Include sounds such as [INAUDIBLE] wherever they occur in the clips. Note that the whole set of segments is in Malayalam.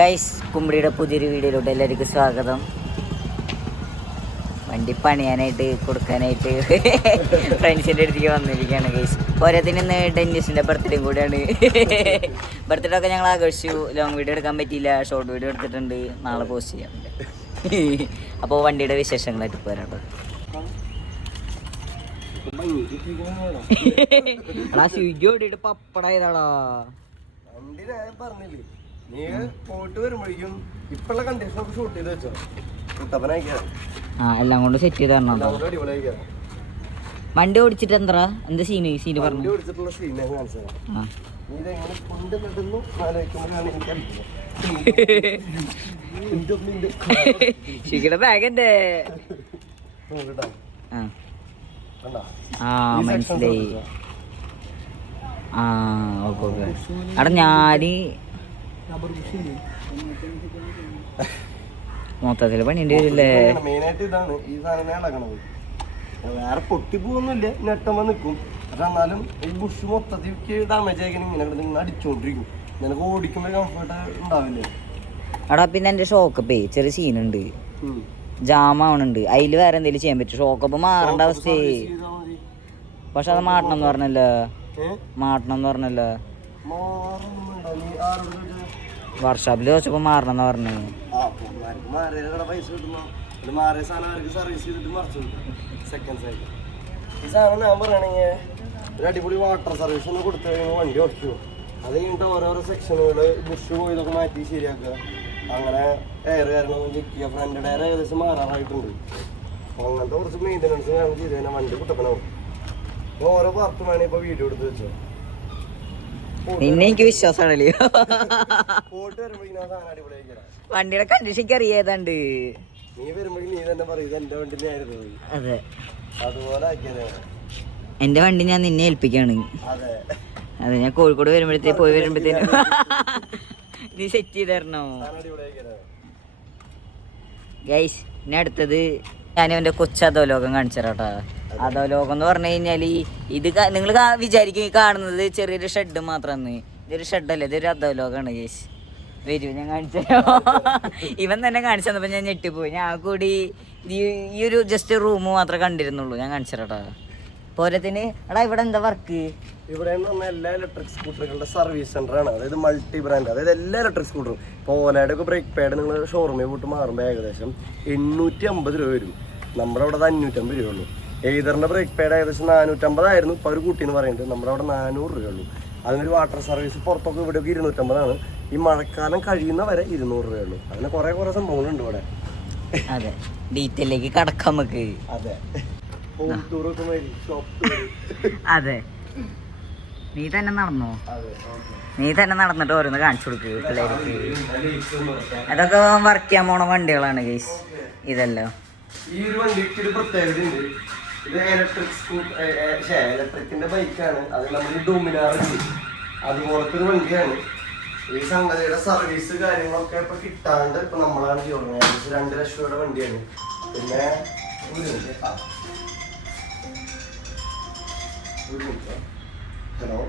ഗൈസ് കുമ്പിടിയുടെ പുതിയൊരു വീഡിയോയിലോട്ട് എല്ലാവർക്കും സ്വാഗതം. വണ്ടി പണിയാനായിട്ട് കൊടുക്കാനായിട്ട് ഫ്രണ്ട്സിന്റെ അടുത്തേക്ക് വന്നിരിക്കുകയാണ് ഗൈസ് പോരാത്തിന് ഇന്ന് ഡെന്നിസിന്റെ ബർത്ത്ഡേയും കൂടിയാണ്. ബർത്ത്ഡേ ഒക്കെ ഞങ്ങൾ ആഘോഷിച്ചു. ലോങ് വീഡിയോ എടുക്കാൻ പറ്റിയില്ല. ഷോർട്ട് വീഡിയോ എടുത്തിട്ടുണ്ട്. നാളെ പോസ്റ്റ് ചെയ്യാം. അപ്പോൾ വണ്ടിയുടെ വിശേഷങ്ങളായിട്ട് പോരാട്ടോ സ്വിഗ്ഗി ഓടിയിട്ട് പപ്പടായതാടാ പറഞ്ഞില്ലേ? നീ പോയിട്ട് വരുമ്പോഴേക്കും ഇപ്പുള്ള കണ്ടീഷൻ ഒക്കെ ഷൂട്ട് ചെയ്ത് വെച്ചോ. കുട്ടപ്പനയക്കാം ആ എല്ലാം കൊണ്ട് സെറ്റ് ചെയ്ത് തരണം അടിപൊളിയാക്കാം വണ്ടി ഓടിച്ചിട്ട് എന്താ? എന്താ സീന് സീന് വണ്ടി പറഞ്ഞു. ഓടിച്ചിട്ടുള്ള സീൻ ഞാൻ കാണിച്ചത് ആ. നീ ഇതെങ്ങനെ കൊണ്ട് നടന്നു? ആലോചിക്കുമ്പോഴാണ് എനിക്ക് അടിക്കുന്നത് ശിഖയുടെ ബാഗ് എന്റെ ആ. മനസ്സിലായി. ആ ഓക്കെ ഓക്കെ. അവിടെ ഞാൻ മൊത്തത്തിൽ പണിന്റെ വരില്ലേ? മെയിനായിട്ട് ഇതാണ് ഈ സാധനം ഇളകണത്. വേറെ പൊട്ടിപ്പോന്നില്ല നെട്ടമ്മ നിൽക്കും പക്ഷെ എന്നാലും ഈ ബുഷ് മൊത്തത്തിൽ ഡാമേജ് ആയിക്കാൻ ഇങ്ങനെ കിടന്ന് ഇങ്ങനെ അടിച്ചോണ്ടിരിക്കും. നിനക്ക് ഓടിക്കുമ്പോൾ കംഫർട്ട് ഉണ്ടാവില്ലേ? എടാ പിന്നെ എന്റെ ഷോക്കപ്പേ ചെറിയ സീനുണ്ട് ജാം ആവണുണ്ട്. അതിൽ വേറെ എന്തെങ്കിലും ചെയ്യാൻ പറ്റും ഷോക്കപ്പ് മാറേണ്ട അവസ്ഥയെ പക്ഷെ അത് മാട്ടണം എന്ന് പറഞ്ഞല്ലോ? മാട്ടണം എന്ന് പറഞ്ഞല്ലോ. വർക്ക്ഷോപ്പിൽ ചോദിച്ചപ്പോ മാറണം എന്ന് പറഞ്ഞു. ഒരു അടിപൊളി വാട്ടർ സർവീസ് ഒന്ന് കൊടുത്തു കഴിഞ്ഞാൽ വണ്ടി ഓടിച്ചു അത് കഴിഞ്ഞിട്ട് ഓരോരോ സെക്ഷനുകൾ ബുഷ് പോയതൊക്കെ മാറ്റി ശരിയാക്കുക അങ്ങനെ എയർ കാര്യങ്ങളൊക്കെ ചെക്കിയ ഫ്രണ്ട് ടയർ ഏകദേശം മാറാറായിട്ടുണ്ട് അങ്ങനത്തെ കുറച്ച് മെയിന്റനൻസ് കാരണം ചെയ്ത് കഴിഞ്ഞാൽ വണ്ടി കുട്ടപ്പനാവും ഓരോ പാർട്ട് വേണേ ഇപ്പോൾ വീഡിയോ എടുത്ത് വെച്ചോ പിന്നെ എനിക്ക് വിശ്വാസമാണല്ലേ? വണ്ടിയുടെ കണ്ടീഷൻ അറിയാതാണ്ട്. നീ വരുമ്പോഴേക്കും നീ തന്നെ പറയും ഇത് എന്റെ വണ്ടി അതെ. അതുപോലെ എന്റെ വണ്ടി ഞാൻ നിന്നെ ഏൽപ്പിക്കാണ്. അതെ. ഞാൻ കോഴിക്കോട് വരുമ്പോഴത്തേ പോയി വരുമ്പോഴത്തേനും [LAUGHS] നീ സെറ്റ് ചെയ്ത് തരണോ ഗൈസ് ഇനി അടുത്തത് ഞാൻ എന്റെ ലോകം കാണിച്ചു കാണിച്ചറാട്ടാ അധോലോകം എന്ന് പറഞ്ഞു കഴിഞ്ഞാൽ ഇത് നിങ്ങൾ വിചാരിക്കും ഈ കാണുന്നത് ചെറിയൊരു ഷെഡ് മാത്രമാണ് ഇതൊരു ഷെഡല്ല ഇതൊരു അധോലോകമാണ് ചേച്ചി വരൂ ഞാൻ കാണിച്ചോ ഇവൻ തന്നെ കാണിച്ചു തന്നപ്പോൾ ഞാൻ ഞെട്ടിപ്പോയി. ഞാൻ കൂടി ഈ ഒരു ജസ്റ്റ് റൂം മാത്രമേ കണ്ടിരുന്നുള്ളൂ. ഞാൻ കാണിച്ചറാട്ടാ പോരത്തിന്. എടാ ഇവിടെ എന്താ വർക്ക് ഇവിടെ എല്ലാ ഇലക്ട്രിക് സ്കൂട്ടറുകളുടെ സർവീസ് സെന്റർ ആണ്. അതായത് മൾട്ടി ബ്രാൻഡ് അതായത് എല്ലാ ഇലക്ട്രിക് സ്കൂട്ടറും ഇപ്പോൾ ഓലയുടെ ഒക്കെ ബ്രേക്ക് പാഡ് നിങ്ങൾ ഷോറൂമിൽ പോയിട്ട് മാറുമ്പോൾ ഏകദേശം എണ്ണൂറ്റി അമ്പത് രൂപ വരും. നമ്മുടെ അവിടെ അത് അഞ്ഞൂറ്റമ്പത് രൂപ ഉള്ളൂ. എയ്തറിന്റെ ബ്രേക്ക് പാഡ് ഏകദേശം നാനൂറ്റമ്പതായിരുന്നു. ഇപ്പോൾ ഒരു കുട്ടീന്ന് പറയുന്നത് നമ്മുടെ അവിടെ നാനൂറ് രൂപ ഉള്ളൂ. അതിനൊരു വാട്ടർ സർവീസ് പുറത്തൊക്കെ ഇവിടെയൊക്കെ ഇരുന്നൂറ്റമ്പതാണ്. ഈ മഴക്കാലം കഴിയുന്ന വരെ ഇരുന്നൂറ് രൂപ ഉള്ളൂ. അങ്ങനെ കുറേ കുറേ സംഭവങ്ങളുണ്ട് ഇവിടെ. അതെ. ഡീറ്റെയിലേക്ക് കടക്കാം നമുക്ക്. അതെ. ഹോം ടൂർ അതെ. നീ തന്നെ നടന്നോ? നീ തന്നെ നടന്നിട്ട് ഓരോന്ന് കാണിച്ചു കൊടുക്കുക പിള്ളേർക്ക്. അതൊക്കെ വർക്ക് ചെയ്യാൻ പോണ വണ്ടികളാണ് ഗൈസ് ഇതല്ലോ. ഈ ഒരു വണ്ടിക്ക് ഒരു പ്രത്യേകതയുണ്ട്. ഇത് ഇലക്ട്രിക് സ്കൂട്ടർ പക്ഷേ ഇലക്ട്രിക്കിന്റെ ബൈക്കാണ് അത് നമ്മൾ ഡൊമിനാർ അതുപോലത്തെ ഒരു വണ്ടിയാണ്. ഈ സംഗതിയുടെ സർവീസ് കാര്യങ്ങളൊക്കെ ഇപ്പൊ കിട്ടാണ്ട് ഇപ്പൊ നമ്മളാണ് ചെയ്യുന്നത്. രണ്ട് ലക്ഷം രൂപയുടെ വണ്ടിയാണ്. പിന്നെ ഹലോ.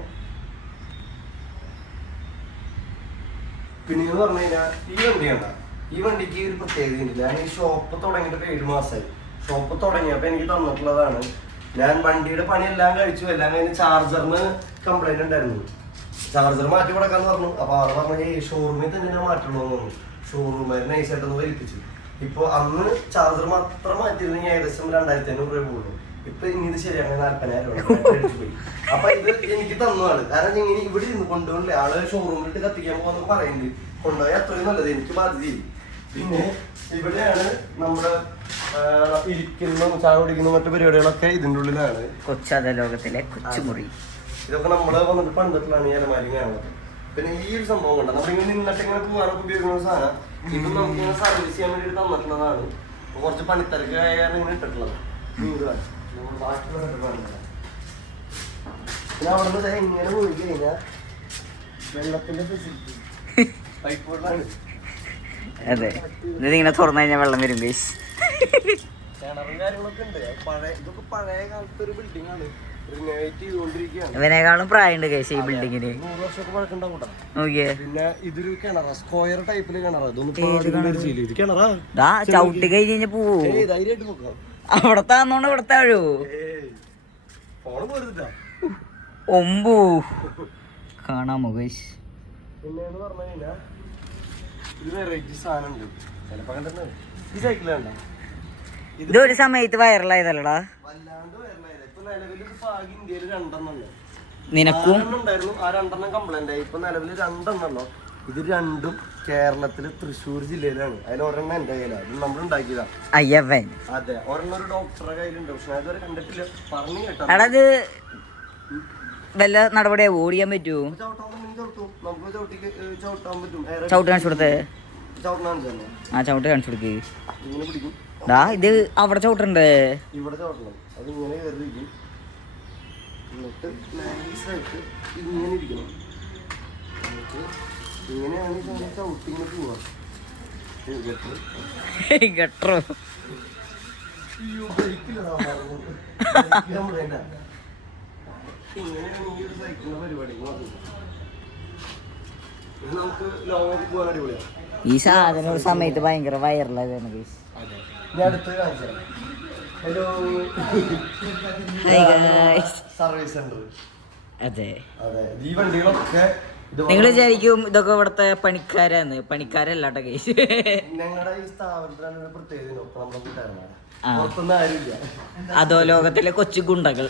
പിന്നെ എന്ന് പറഞ്ഞു കഴിഞ്ഞാൽ ഈ വണ്ടിയാണ്. ഈ വണ്ടിക്ക് ഒരു പ്രത്യേകത ഉണ്ട് ഞാൻ ഈ ഷോപ്പ് തുടങ്ങിയിട്ട് ഏഴ് മാസമായി ഷോപ്പ് തുടങ്ങിയപ്പോൾ എനിക്ക് തന്നിട്ടുള്ളതാണ്. ഞാൻ വണ്ടിയുടെ പണി എല്ലാം കഴിച്ചു. എല്ലാം കഴിഞ്ഞ് ചാർജറിന് കംപ്ലൈന്റ് ഉണ്ടായിരുന്നു. ചാർജർ മാറ്റി കൊടുക്കാന്ന് പറഞ്ഞു. അപ്പോൾ അവർ പറഞ്ഞു ഈ ഷോറൂമിൽ തന്നെ ഞാൻ മാറ്റുള്ളൂ എന്ന് പറഞ്ഞു ഷോറൂമിൽ നൈസായിട്ടൊന്ന് വലിപ്പിച്ചു. ഇപ്പൊ അന്ന് ചാർജർ മാത്രം മാറ്റിയിരുന്നെങ്കിൽ ഏകദേശം രണ്ടായിരത്തി അഞ്ഞൂറ് രൂപ പോകുള്ളൂ ഇപ്പൊ ഇനി ഇത് ശരിയാണ് നാല്പതിനായിരം പോയി. അപ്പൊ ഇത് എനിക്ക് തന്നതാണ് കാരണം ഇങ്ങനെ ഇവിടെ ഇരുന്ന് കൊണ്ടുപോകണ്ടേ ആൾ ഷോറൂമിലിട്ട് കത്തിക്കാൻ പോകുന്ന പറയുന്നുണ്ട് കൊണ്ടുപോയി അത്രയും നല്ലത്. എനിക്ക് ബാധ്യത പിന്നെ ഇവിടെയാണ് നമ്മുടെ ഇരിക്കുന്ന ചായ കുടിക്കുന്ന മറ്റു പരിപാടികളൊക്കെ ഇതിന്റെ ഉള്ളിലാണ്. കൊച്ചത ലോകത്തിലെ കൊച്ചുമുറി. ഇതൊക്കെ നമ്മൾ വന്നിട്ട് പണ്ടത്തിലാണ് ഈ അലമാരി കാണുന്നത്. പിന്നെ ഈ ഒരു സംഭവം കൊണ്ട്? നമ്മളിങ്ങനെ നിന്നിട്ട് ഇങ്ങനെ പോകാനൊക്കെ ഉപയോഗിക്കുന്ന സാധനം. ഇത് നമുക്ക് ഇങ്ങനെ സർവീസ് ചെയ്യാൻ വേണ്ടി തന്നിട്ടുള്ളതാണ്. കുറച്ച് പണിത്തിരക്ക് ആയാണ് ഇങ്ങനെ ഇട്ടിട്ടുള്ളത്. നമ്മൾ ബാക്കിയുള്ള പിന്നെ അവിടെ നിന്ന് ഇങ്ങനെ പോയി കഴിഞ്ഞാൽ വെള്ളത്തിന്റെ ഫെസിലിറ്റി പൈപ്പ് [LAUGHS] വെള്ളമാണ്. അതെ. ഇതിങ്ങനെ തുറന്നു കഴിഞ്ഞാൽ വെള്ളം വരും ഗൈസ് ഇവനേക്കാളും പ്രായമുണ്ട് കേസ് ഈ ബിൽഡിങ്ങിന് നോക്കിയേ. പിന്നെ ഇതൊരു കിണറ സ്ക്വയർ ടൈപ്പിൽ കിണറ. ഇതൊന്നും ചവിട്ടി കഴിഞ്ഞ് പോവോ. ഏയ് ധൈര്യമായിട്ട് പോക്കാം. അവിടെ താന്നോണ്ട് ഇവിടെ താഴോ. ഏയ് ഒമ്പൂ. കാണാമോ ഗൈസ് പിന്നെന്ന് പറഞ്ഞു കഴിഞ്ഞാൽ ഇത് വെറൈറ്റി സാധനം ഉണ്ട് ചിലപ്പോ കണ്ടെന്ന് ഈ സൈക്കിൾ കണ്ട. ഇത് ഒരു സമയത്ത് വൈറലായതല്ലടാ. നിനക്കും? ഇത് രണ്ടും കേരളത്തിൽ തൃശ്ശൂർ ജില്ലയിലാണ്. അതിൽ ഒരെണ്ണം എന്റെ കയ്യിലാണ് നമ്മൾ ഉണ്ടാക്കിയതാണ് അയ്യവൻ. അതെ. ഒരെണ്ണം ഒരു ഡോക്ടറെ കയ്യിലുണ്ട്. പക്ഷെ ഞാൻ ഇതുവരെ കണ്ടിട്ടില്ല. പറഞ്ഞു കേട്ടോ. വല്ല നടപടി ഓടിയാൻ പറ്റുമോ ചവിട്ടും. കാണിച്ചു കൊടുത്തേ. ആ ചവിട്ട് കാണിച്ചു കൊടുക്കേ. ഡാ ഇത് അവിടെ ചോട്ടുണ്ട് ഇവിടെ അത് ഇങ്ങനെ കയറിയിരിക്കും എന്നിട്ട് നൈസായിട്ട് ഇങ്ങനെ ഇരിക്കണം. എന്നിട്ട് ഇങ്ങനെയാണ് ഈ സാധനം പോവാ ഗട്ടറോ ഈ സാധനം ഒരു സമയത്ത് ഭയങ്കര വൈറലായതാണ് ഗൈസ് ഞാൻ അടുത്ത് കാണിച്ചു ഹലോ. സർവീസ് അതെ. അതെ. ഈ വണ്ടികളൊക്കെ ഇത് നിങ്ങൾ വിചാരിക്കും ഇതൊക്കെ ഇവിടുത്തെ പണിക്കാരാന്ന്. പണിക്കാരല്ലാട്ടോ കേസ് ഞങ്ങളുടെ ഈ സ്ഥാപനത്തിലാണ് ഒരു പ്രത്യേകത ഇപ്പൊ നമ്മുടെ കൂട്ടുകാരന്മാരാ. പുറത്തൊന്നും ആരുമില്ല. അതോ ലോകത്തിലെ കൊച്ചു ഗുണ്ടകൾ.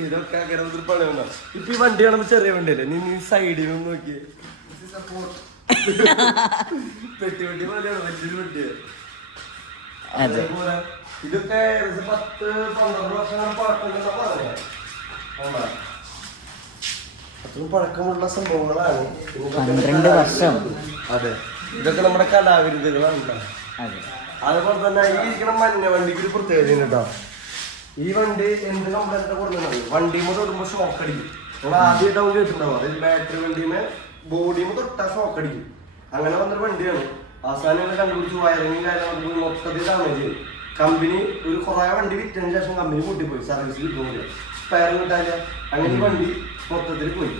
ഇതൊക്കെ അങ്ങനെ ഒരു പണിയുണ്ടാവും ഇപ്പൊ ഈ വണ്ടി കാണുമ്പോ ചെറിയ വണ്ടിയല്ലേ? നീ നീ സൈഡിൽ നിന്ന് നോക്കി [LAUGHS] പോലെയാണ്. അതേപോലെ ഇതൊക്കെ പത്ത് പന്ത്രണ്ട് വർഷം പഴക്കമുണ്ടെന്നാ പറഞ്ഞത് ആണോ? അത്രയും പഴക്കമുള്ള സംഭവങ്ങളാണ്. പന്ത്രണ്ട് വർഷം. അതെ. ഇതൊക്കെ നമ്മുടെ കലാവിരുദ്ധകളാണ് അതേപോലെ തന്നെ ഈ ഇരിക്കുന്ന മഞ്ഞ വണ്ടിക്ക് ഒരു പ്രത്യേകത കേട്ടോ. ഈ വണ്ടി എന്ത് കംപ്ലൈന്റ് കൊടുക്കുന്നത്? വണ്ടിയുമ്പോൾ തൊടുമ്പോ ഷോക്ക് അടിക്കും. നമ്മൾ ആദ്യമായിട്ടാവും കേട്ടിട്ടുണ്ടാവും അതായത് ബാറ്ററി വണ്ടിമേ ബോഡിമ തൊട്ടാ ഷോക്ക് അടിക്കും. അങ്ങനെ വന്നൊരു വണ്ടിയാണ്. അവസാനം ഞങ്ങൾ കണ്ടുപിടിച്ച് വയറിംഗും കാര്യങ്ങളും മൊത്തത്തിൽ ഡാമേജ് ചെയ്തു. കമ്പനി ഒരു കുറേ വണ്ടി വിറ്റതിന് ശേഷം കമ്പനി കൂട്ടിപ്പോയി സർവീസ് കിട്ടുന്നില്ല. സ്പെയർ കിട്ടാനില്ല. അങ്ങനെ ഈ വണ്ടി മൊത്തത്തിൽ പോയി.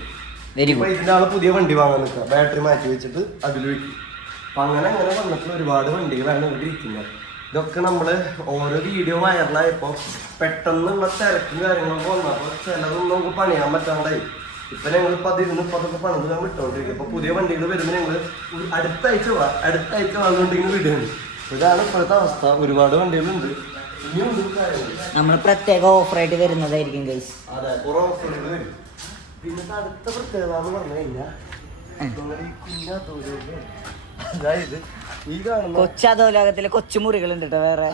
ഇപ്പൊ ഇതിന്റെ ആൾ പുതിയ വണ്ടി വാങ്ങാൻ നിൽക്കുക ബാറ്ററി മാറ്റി വെച്ചിട്ട് അതിൽ വെക്കും. അപ്പൊ അങ്ങനെ അങ്ങനെ വന്നിട്ടുള്ള ഒരുപാട് വണ്ടികളാണ് ഇവിടെ ഇരിക്കുന്നത്. ഇതൊക്കെ നമ്മൾ ഓരോ വീഡിയോ വൈറലായപ്പോൾ പെട്ടെന്നുള്ള തിരക്കും കാര്യങ്ങളൊക്കെ വന്നപ്പോൾ ചിലതൊന്നും നമുക്ക് പണിയാൻ പറ്റാണ്ടായി. ഇപ്പൊ ഞങ്ങൾ ഇപ്പൊ അതിരുന്ന് ഇപ്പൊ അതൊക്കെ പണിത് ഞാൻ വിട്ടോണ്ടിരിക്കും ഇപ്പൊ പുതിയ വണ്ടികൾ വരുമ്പോൾ ഞങ്ങൾ ഒരു അടുത്ത ആഴ്ച വാ അടുത്ത ആഴ്ച വന്നുകൊണ്ടിങ്ങനെ വിടുകയാണ് ഇതാണ് ഇപ്പോഴത്തെ അവസ്ഥ. ഒരുപാട് വണ്ടികളുണ്ട്. നമ്മൾ പ്രത്യേക ഓഫറായിട്ട് വരുന്നതായിരിക്കും ഗൈസ് അതെ കുറെ ഓഫറുകൾ വരും. പിന്നത്തെ അടുത്ത പ്രത്യേകത എന്ന് പറഞ്ഞു കഴിഞ്ഞാൽ അതായത് ഈ കാണുന്ന കൊച്ചതോ ലോകത്തിലെ കൊച്ചു മുറികളുണ്ട് കേട്ടോ വേറെ.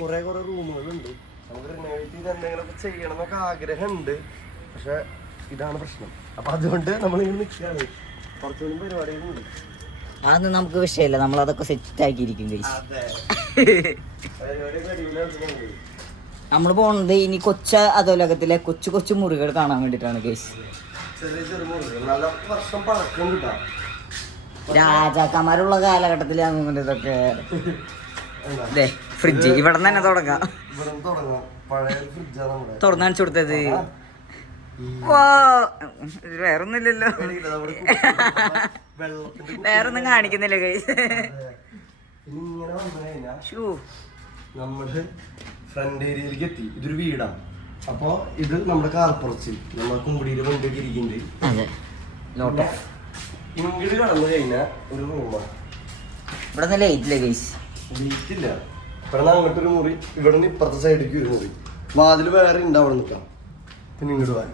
കുറെ കുറെ റൂമുകളുണ്ട്. നമുക്ക് റിനോവേറ്റ് ചെയ്ത് എന്തെങ്കിലുമൊക്കെ ചെയ്യണം എന്നൊക്കെ ആഗ്രഹമുണ്ട്. പക്ഷെ ഇതാണ് പ്രശ്നം. അപ്പൊ അതുകൊണ്ട് നമ്മൾ ഇങ്ങനെ നിൽക്കുകയാണ് കുറച്ചുകൂടി പരിപാടികളുണ്ട് അതൊന്നും നമുക്ക് വിഷയമില്ല. നമ്മൾ അതൊക്കെ സെറ്റ് ആക്കിയിരിക്കും നമ്മൾ പോണത് ഇനി കൊച്ച അധോലോകത്തിലെ കൊച്ചു കൊച്ചു മുറികൾ കാണാൻ വേണ്ടിട്ടാണ് കേസ് രാജാക്കന്മാരുള്ള കാലഘട്ടത്തിലാണ് അതൊക്കെ ഇതൊക്കെ. ഫ്രിഡ്ജ് ഇവിടെ തന്നെ തുടങ്ങാം. തുറന്നു കാണിച്ചു കൊടുത്തത്. ഓ ഇത് വേറൊന്നുമില്ലല്ലോ. നമ്മുടെ വേറൊന്നും കാണിക്കുന്നില്ല ഷൂ. നമ്മൾ ഫ്രണ്ട് ഏരിയയിലേക്ക് എത്തി. ഇതൊരു വീടാണ്. അപ്പോ ഇത് നമ്മുടെ കാർപ്പുറച്ച് നമ്മുടെ കുമ്പിടിയിൽ മുമ്പേക്ക് ഇരിക്കുന്നുണ്ട് ഇങ്ങോട്ട് കടന്നു കഴിഞ്ഞാൽ ഒരു റൂമാണ് ഇവിടെ ലൈറ്റില്ല ഗൈസ്. ലീറ്റില്ല ഇവിടെ നിന്ന് അങ്ങോട്ടൊരു മുറി ഇവിടെ നിന്ന് ഇപ്പുറത്തെ സൈഡിലേക്ക് ഒരു മുറി. വാതിൽ വേറെ ഉണ്ട് അവിടെ നിൽക്കാം. പിന്നെ ഇങ്ങോട്ട് വാ.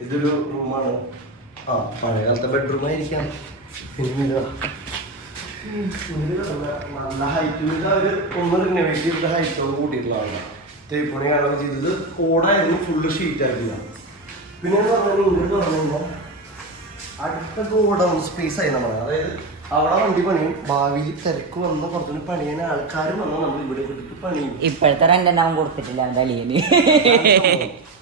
ഇതൊരു റൂമാണ്. ആ പഴയകാലത്തെ ബെഡ്റൂം ആയിരിക്കാം പിന്നെ നല്ല- ഹൈറ്റിൽ അവർ ഒന്ന് റിനോവേറ്റ് ചെയ്ത ഹൈറ്റോട് തേപ്പണി കാണുകയും ചെയ്തത്. ഓടായിരുന്നു. ഫുള്ള് ഷീറ്റ് ആയിട്ടില്ല പിന്നെ എന്ന് പറഞ്ഞാൽ ഇങ്ങോട്ട് പറഞ്ഞു കഴിഞ്ഞാൽ അടുത്ത ഗോഡൗൺ സ്പേസ് ആയി നമ്മൾ അതായത് അവിടെ വണ്ടി പണിയും ഭാവിയിൽ തിരക്ക് വന്ന് കുറച്ചുകൂടി പണിയാൻ ആൾക്കാരും വന്നാൽ നമ്മൾ ഇവിടെ കൊടുത്തിട്ട് പണിയും. ഇപ്പോഴത്തെ അവൻ കൊടുത്തിട്ടില്ല എന്റെ അളിയന്.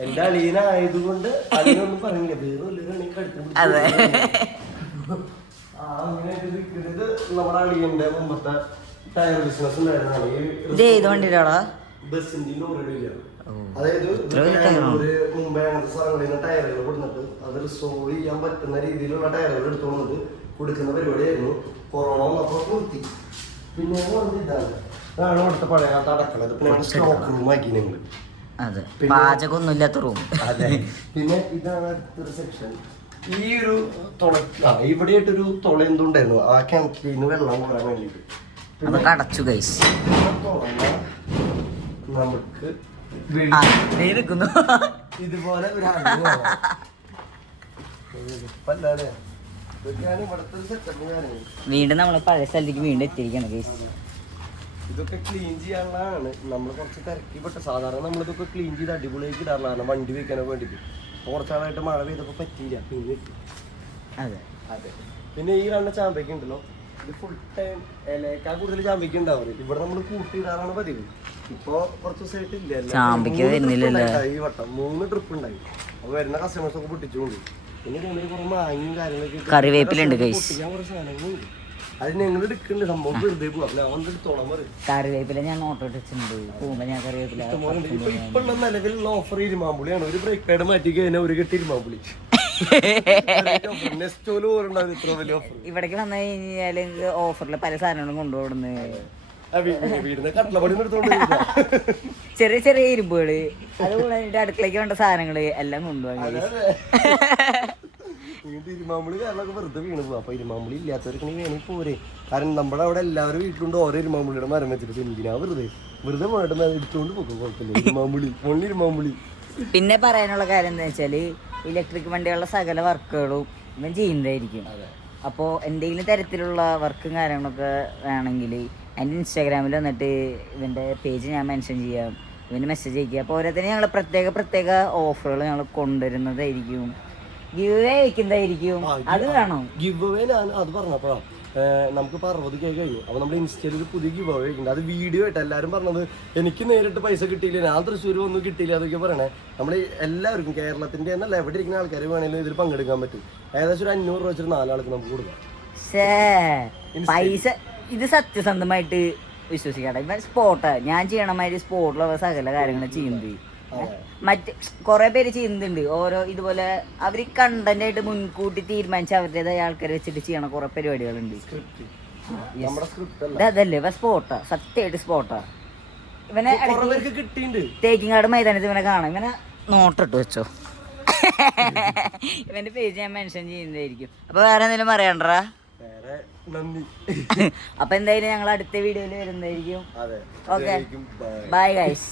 എന്റെ അളിയനായതുകൊണ്ട് അളിയനൊന്നും പറഞ്ഞില്ല വേറെ വല്ലവരും അടുത്ത് അതെ. ആ അങ്ങനെ ഇത് വിൽക്കുന്നത് നമ്മുടെ അളിയന്റെ മുമ്പത്തെ ടയർ ബിസിനസ് ഉണ്ടായിരുന്നതാണ് ഈ ബസിന്റെ ലോറിയുടെ. അതായത്? ഒരു മുംബൈ അങ്ങനത്തെ സ്ഥലങ്ങളിൽ നിന്ന് ടയറുകൾ കൊടുത്തിട്ട് അത് റിസോൾവ് ചെയ്യാൻ പറ്റുന്ന രീതിയിലുള്ള ടയറുകൾ എടുത്തുകൊണ്ട് കൊടുക്കുന്ന പരിപാടിയായിരുന്നു. കൊറോണ വന്നപ്പോൾ നിർത്തി. പിന്നെ ഇതാണ്. ഇതാണ് ഇവിടുത്തെ പഴയ കാലത്ത് അടക്കളത് പിന്നെ സ്റ്റോക്ക് റൂം ആക്കി ഞങ്ങൾ അതെ. പിന്നെ- പാചകമൊന്നുമില്ലാത്ത റൂം അതെ. പിന്നെ ഇതാണ് അടുത്തൊരു സെക്ഷൻ ഈ ഒരു തുള ഇവിടെയായിട്ടൊരു തുള എന്തുണ്ടായിരുന്നു? ആ കിണറ്റിൽ നിന്ന് വെള്ളം കൊള്ളാൻ വേണ്ടിയിട്ട്. അടച്ചു കൈസ് നമുക്ക് നിൽക്കുന്നു ഇതുപോലെ ഒരു. വീണ്ടും നമ്മൾ പഴയ സ്ഥലത്തേക്ക് വീണ്ടും എത്തിയിരിക്കണം കൈസ് ഇതൊക്കെ ക്ലീൻ ചെയ്യാനുള്ളതാണ്. നമ്മൾ കുറച്ച് തിരക്കിപ്പെട്ട സാധാരണ നമ്മളിതൊക്കെ ക്ലീൻ ചെയ്ത് അടിപൊളിയാക്കി ഇടാറുള്ളതാണ് വണ്ടി വെക്കാനൊക്കെ വേണ്ടിയിട്ട്. കുറച്ചാളായിട്ട് മഴ പെയ്തപ്പോൾ പറ്റിയില്ല. പിന്നെ അതെ. അതെ. പിന്നെ ഈ കാണുന്ന ചാമ്പയ്ക്ക് ഉണ്ടല്ലോ. ഇത് ഫുൾ ടൈം ഇലയേക്കാൾ കൂടുതൽ ചാമ്പയ്ക്ക ഉണ്ടാവും. ഇവിടെ നമ്മൾ കൂട്ടിയിടാറാണ് പതിവ്. ഇപ്പോ കുറച്ച് ദിവസമായിട്ട് ഇല്ല. ഈ വട്ടം മൂന്ന് ട്രിപ്പ് ഉണ്ടായി. അപ്പൊ വരുന്ന കസ്റ്റമേഴ്സ് ഒക്കെ പൊട്ടിച്ചുകൊണ്ട്. പിന്നെ ഇതേമാതിരി കുറെ മാങ്ങയും കാര്യങ്ങളൊക്കെ കറിവേപ്പിലുണ്ട്. പൊട്ടിക്കാൻ കുറെ സാധനങ്ങളുണ്ട് അത് ഞങ്ങൾ എടുക്കുന്നുണ്ട്. സംഭവം വെറുതെ കറിവേപ്പില ഞാൻ നോട്ട് ഇട്ടിട്ടുണ്ട് പോകുമ്പോ ഞാൻ കറിവേപ്പില ഇപ്പൊ നിലവിലുള്ള ഓഫർ ഇരുമാമ്പുളിയാണ് ഒരു ബ്രേക്ക് പാഡ് മാറ്റി കഴിഞ്ഞാൽ ഒരു കെട്ടി ഇരുമാമ്പുളി. ഇവിടേക്ക് [LAUGHS] വന്നു കഴിഞ്ഞാൽ ഓഫറിൽ പല സാധനങ്ങളും കൊണ്ടുപോകുന്നു. [LAUGHS] ചെറിയ ചെറിയ ഇരുമ്പുകൾ. അതുപോലെ അതിന്റെ അടുക്കളയ്ക്ക് വേണ്ട സാധനങ്ങൾ എല്ലാം കൊണ്ടുപോകാൻ അതെ. ഇങ്ങനത്തെ ഇരുമാമ്പുളി [LAUGHS] കാരണമൊക്കെ വെറുതെ വീണ് പോകും അപ്പൊ ഇരുമാമ്പുളി ഇല്ലാത്തവർക്ക് നീ വേണമെങ്കിൽ പോരെ. കാരണം നമ്മുടെ അവിടെ എല്ലാവരും വീട്ടിലുണ്ട് ഓരോ ഇരുമാമ്പുളിയുടെ മരം വെച്ചിട്ട്. എന്തിനാ വെറുതെ? വെറുതെ പോയിട്ട് എടുത്തുകൊണ്ട് പോകും കുഴപ്പമില്ല. ഇരുമാമ്പുളി ഇരുമാമ്പുളി. പിന്നെ പറയാനുള്ള കാര്യം എന്താ വെച്ചാൽ ഇലക്ട്രിക് വണ്ടികളുടെ സകല വർക്കുകളും ഇവൻ ചെയ്യുന്നതായിരിക്കും. അപ്പോൾ എന്തെങ്കിലും തരത്തിലുള്ള വർക്കും കാര്യങ്ങളൊക്കെ വേണമെങ്കിൽ എന്റെ ഇൻസ്റ്റാഗ്രാമിൽ വന്നിട്ട് ഇവന്റെ പേജ് ഞാൻ മെൻഷൻ ചെയ്യാം. ഇവന് മെസ്സേജ് അയക്കുക അപ്പോൾ ഓരോരുത്തരും ഞങ്ങൾ പ്രത്യേക പ്രത്യേക ഓഫറുകൾ ഞങ്ങൾ കൊണ്ടുവരുന്നതായിരിക്കും. ഗിവ് അയക്കുന്നതായിരിക്കും. അത് വേണം ഗിവ് അവേ ഞാൻ അത് പറഞ്ഞപ്പോഴാ നമുക്ക് ഇപ്പൊ അറുപത് കെ കഴിഞ്ഞു. അപ്പോൾ നമ്മുടെ ഇൻസ്റ്റയിൽ ഒരു പുതിയ ഗിവ് അവേ ഉണ്ട് അത് വീഡിയോ ആയിട്ട് എല്ലാവരും പറഞ്ഞത് എനിക്ക് നേരിട്ട് പൈസ കിട്ടിയില്ല ഞാൻ തൃശ്ശൂർ ഒന്നും കിട്ടിയില്ല അതൊക്കെ പറയണേ. നമ്മൾ എല്ലാവർക്കും കേരളത്തിന്റെ എന്നല്ല എവിടെ ഇരിക്കുന്ന ആൾക്കാർ വേണമെങ്കിലും ഇതിൽ പങ്കെടുക്കാൻ പറ്റും. ഏകദേശം ഒരു അഞ്ഞൂറ് രൂപ വെച്ചിട്ട് നാലാൾക്ക് നമുക്ക് കൊടുക്കാം. പൈസ ഇത് സത്യസന്ധമായിട്ട് വിശ്വസിക്കട്ടെ. ഇപ്പം സ്പോട്ട് ഞാൻ ചെയ്യണമാതിരി സ്പോർട്ടിലുള്ള സ്പോട്ടിലുള്ള സകല കാര്യങ്ങൾ ചെയ്യുന്നത് മറ്റ് കുറെ പേര് ചെയ്യുന്നുണ്ട്. ഓരോ ഇതുപോലെ അവർ കണ്ടന്റ് ആയിട്ട് മുൻകൂട്ടി തീരുമാനിച്ച് അവരുടേതായ ആൾക്കാരെ വെച്ചിട്ട് ചെയ്യണ കുറെ പരിപാടികളുണ്ട്. അതല്ലേ ഇവ സ്പോട്ടാ സത്യമായിട്ട് സ്പോട്ടാ ഇവനെ തേക്കിങ്ങാട് മൈതാനത്ത് ഇവനെ കാണാം. ഇവനെ നോട്ടിട്ട് വെച്ചോ. [LAUGHS] ഇവന്റെ പേജ് ഞാൻ മെൻഷൻ ചെയ്യുന്നതായിരിക്കും. അപ്പൊ വേറെ എന്തെങ്കിലും നന്ദി. [LAUGHS] അപ്പൊ എന്തായാലും ഞങ്ങൾ അടുത്ത വീഡിയോയിൽ വരുന്നതായിരിക്കും. Okay bye guys